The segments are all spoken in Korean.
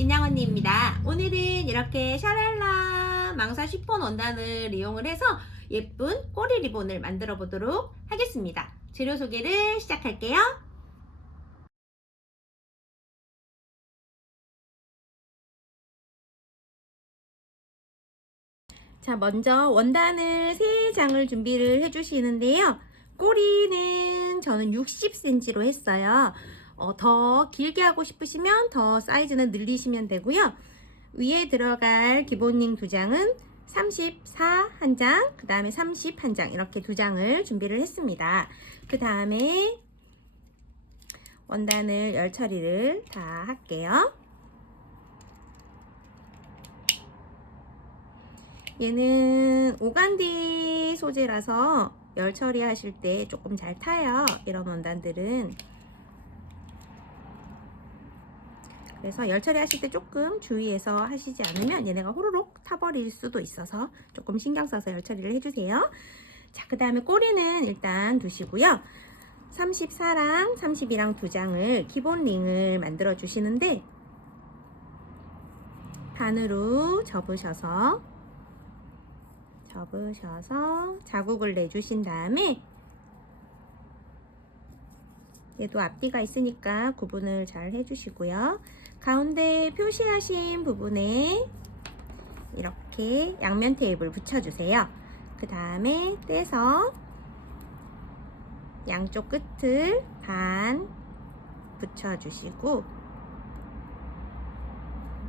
민양 언니입니다. 오늘은 이렇게 샤랄라 망사 쉬폰 원단을 이용을 해서 예쁜 꼬리 리본을 만들어 보도록 하겠습니다. 재료 소개를 시작할게요. 자, 먼저 원단을 3장을 준비를 해주시는데요. 꼬리는 저는 60cm로 했어요. 어, 더 길게 하고 싶으시면 더 사이즈는 늘리시면 되고요. 위에 들어갈 기본링 두 장은 34 한 장, 그 다음에 30 한 장, 이렇게 두 장을 준비를 했습니다. 그 다음에 원단을 열 처리를 다 할게요. 얘는 오간디 소재라서 열 처리하실 때 조금 잘 타요. 이런 원단들은. 그래서 열 처리하실 때 조금 주의해서 하시지 않으면 얘네가 호로록 타버릴 수도 있어서 조금 신경 써서 열 처리를 해주세요. 자, 그 다음에 꼬리는 일단 두시고요. 34랑 32랑 두 장을 기본 링을 만들어 주시는데 반으로 접으셔서 접으셔서 자국을 내주신 다음에 얘도 앞뒤가 있으니까 구분을 잘 해주시고요. 가운데 표시하신 부분에 이렇게 양면 테이프를 붙여주세요. 그 다음에 떼서 양쪽 끝을 반 붙여주시고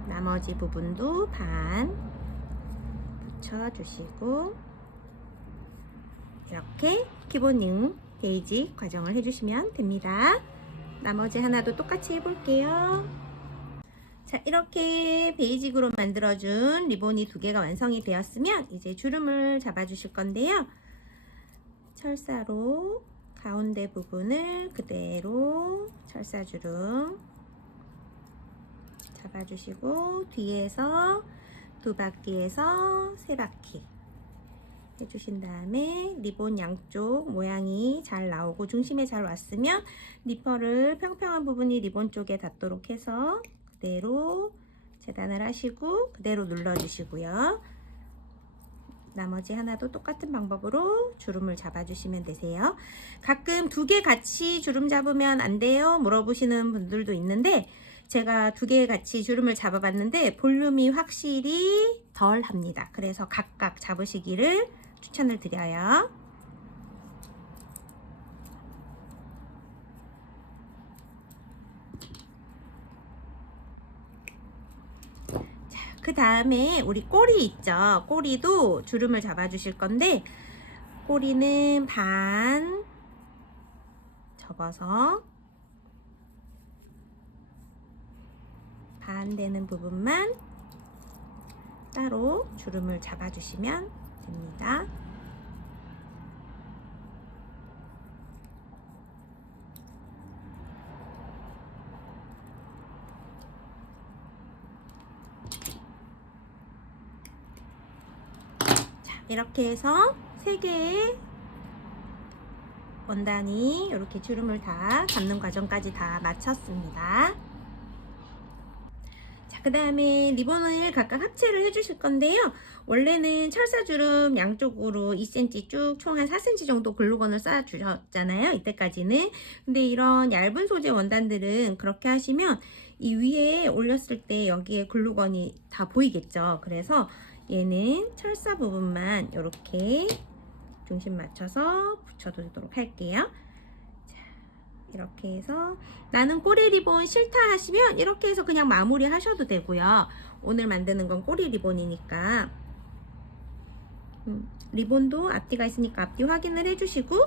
나머지 부분도 반 붙여주시고 이렇게 기본링 베이직 과정을 해주시면 됩니다. 나머지 하나도 똑같이 해볼게요. 자 이렇게 베이직으로 만들어준 리본이 두 개가 완성이 되었으면 이제 주름을 잡아 주실 건데요. 철사로 가운데 부분을 그대로 철사주름 잡아주시고 뒤에서 두 바퀴에서 세 바퀴 해주신 다음에 리본 양쪽 모양이 잘 나오고 중심에 잘 왔으면 니퍼를 평평한 부분이 리본 쪽에 닿도록 해서 그대로 재단을 하시고 그대로 눌러주시고요. 나머지 하나도 똑같은 방법으로 주름을 잡아주시면 되세요. 가끔 두 개 같이 주름 잡으면 안 돼요? 물어보시는 분들도 있는데 제가 두 개 같이 주름을 잡아봤는데 볼륨이 확실히 덜 합니다. 그래서 각각 잡으시기를 추천을 드려요. 그 다음에 우리 꼬리 있죠? 꼬리도 주름을 잡아주실 건데 꼬리는 반 접어서 반 되는 부분만 따로 주름을 잡아주시면 됩니다. 자, 이렇게 해서 세 개의 원단이 이렇게 주름을 다 잡는 과정까지 다 마쳤습니다. 자, 그 다음에 리본을 각각 합체를 해주실 건데요. 원래는 철사주름 양쪽으로 2cm 쭉 총 한 4cm 정도 글루건을 쌓아주셨잖아요. 이때까지는. 근데 이런 얇은 소재 원단들은 그렇게 하시면 이 위에 올렸을 때 여기에 글루건이 다 보이겠죠. 그래서 얘는 철사 부분만 이렇게 중심 맞춰서 붙여두도록 할게요. 자, 이렇게 해서 나는 꼬리 리본 싫다 하시면 이렇게 해서 그냥 마무리 하셔도 되고요. 오늘 만드는 건 꼬리 리본이니까 음, 리본도 앞뒤가 있으니까 앞뒤 확인을 해주시고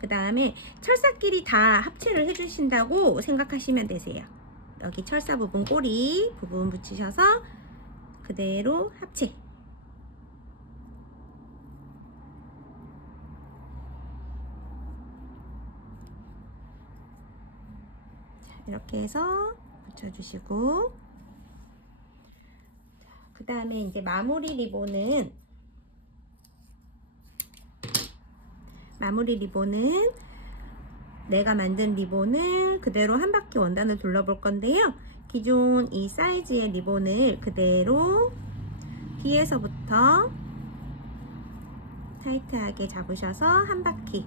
그 다음에 철사끼리 다 합체를 해주신다고 생각하시면 되세요. 여기 철사 부분 꼬리 부분 붙이셔서 그대로 합체. 이렇게 해서 붙여주시고. 그 다음에 이제 마무리 리본은 마무리 리본은 내가 만든 리본을 그대로 한 바퀴 원단을 둘러볼 건데요. 기존 이 사이즈의 리본을 그대로 뒤에서부터 타이트하게 잡으셔서 한 바퀴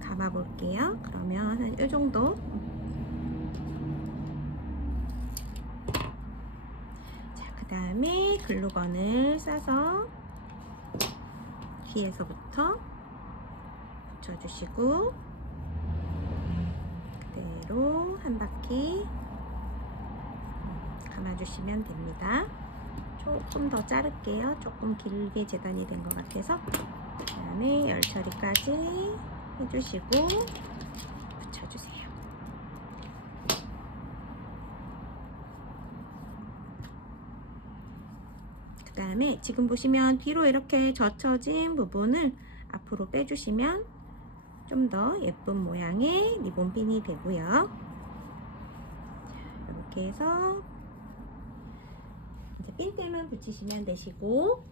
감아 볼게요. 그러면 한 이 정도. 자, 그 다음에 글루건을 싸서 뒤에서부터 붙여주시고 그대로 한 바퀴 감아주시면 됩니다. 조금 더 자를게요. 조금 길게 재단이 된 것 같아서 그 다음에 열 처리까지 해주시고 붙여주세요. 그 다음에 지금 보시면 뒤로 이렇게 젖혀진 부분을 앞으로 빼주시면 좀 더 예쁜 모양의 리본핀이 되고요. 이렇게 해서 이제 핀대만 붙이시면 되시고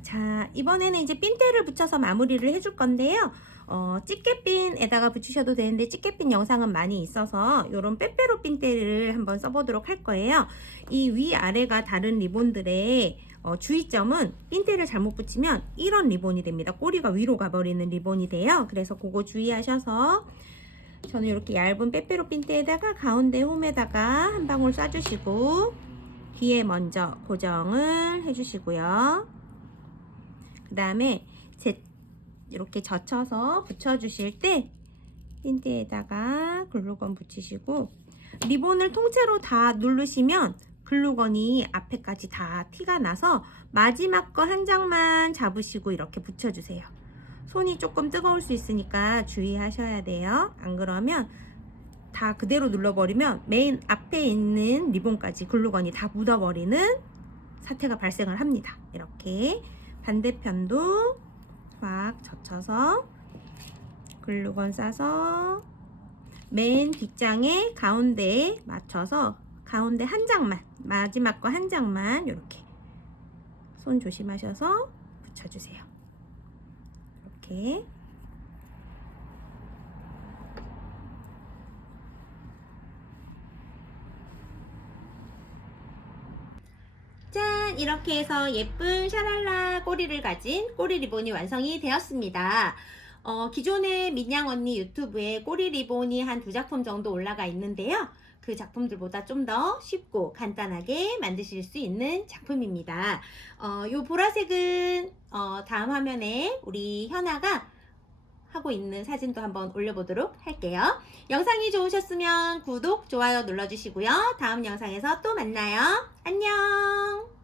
자 이번에는 이제 핀대를 붙여서 마무리를 해줄 건데요 어, 집게핀에다가 붙이셔도 되는데 집게핀 영상은 많이 있어서 이런 빼빼로 핀대를 한번 써보도록 할 거예요. 이 위아래가 다른 리본들의 어, 주의점은 핀대를 잘못 붙이면 이런 리본이 됩니다. 꼬리가 위로 가버리는 리본이 돼요. 그래서 그거 주의하셔서 저는 이렇게 얇은 빼빼로 핀대에다가 가운데 홈에다가 한 방울 쏴주시고 뒤에 먼저 고정을 해주시고요. 그 다음에 이렇게 젖혀서 붙여주실 때 핀대에다가 글루건 붙이시고 리본을 통째로 다 누르시면 글루건이 앞에까지 다 티가 나서 마지막 거 한 장만 잡으시고 이렇게 붙여주세요. 손이 조금 뜨거울 수 있으니까 주의하셔야 돼요. 안 그러면 다 그대로 눌러버리면 메인 앞에 있는 리본까지 글루건이 다 묻어버리는 사태가 발생을 합니다. 이렇게 반대편도 확 젖혀서 글루건 싸서 맨 뒷장에 가운데에 맞춰서 가운데 한 장만 마지막 거 한 장만 이렇게 손 조심하셔서 붙여주세요. 이렇게 짠! 이렇게 해서 예쁜 샤랄라 꼬리를 가진 꼬리 리본이 완성이 되었습니다. 어, 기존의 민양 언니 유튜브에 꼬리 리본이 한 두 작품 정도 올라가 있는데요. 그 작품들보다 좀 더 쉽고 간단하게 만드실 수 있는 작품입니다. 어, 요 보라색은 어, 다음 화면에 우리 현아가 하고 있는 사진도 한번 올려보도록 할게요. 영상이 좋으셨으면 구독, 좋아요 눌러주시고요. 다음 영상에서 또 만나요. 안녕!